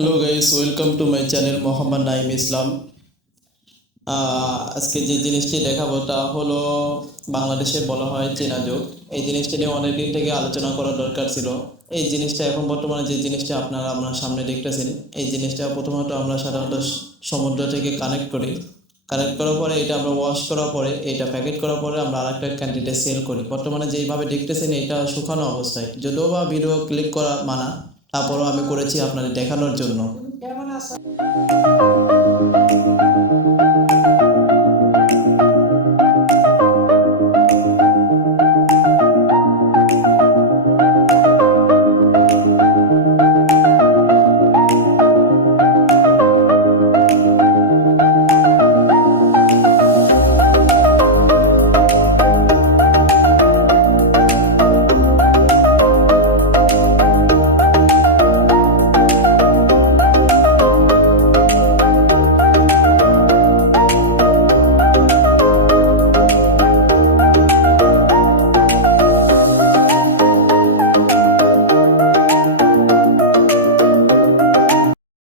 Hello guys, welcome to my channel Mohammad Naim ইসলাম। আজকে যে জিনিসটি দেখাবো তা হলো বাংলাদেশে বলা হয় চীনা জোক। এই জিনিসটি নিয়ে অনেক দিন থেকে আলোচনা করা দরকার ছিল। এই জিনিসটা এখন বর্তমানে যে জিনিসটা আপনারা আপনার সামনে দেখতেছেন, এই জিনিসটা প্রথমত আমরা সাধারণত সমুদ্র থেকে কানেক্ট করার পরে এটা আমরা ওয়াশ করার পরে এটা প্যাকেট করার পরে আমরা আরেকটা ক্যান্টিনে সেল করি। বর্তমানে যেইভাবে দেখতেছেন এটা শুকানো অবস্থায়, যদিও বা ভিডিও ক্লিক করা মানা, তারপরও আমি করেছি আপনাদের দেখানোর জন্য। কেমন আছো?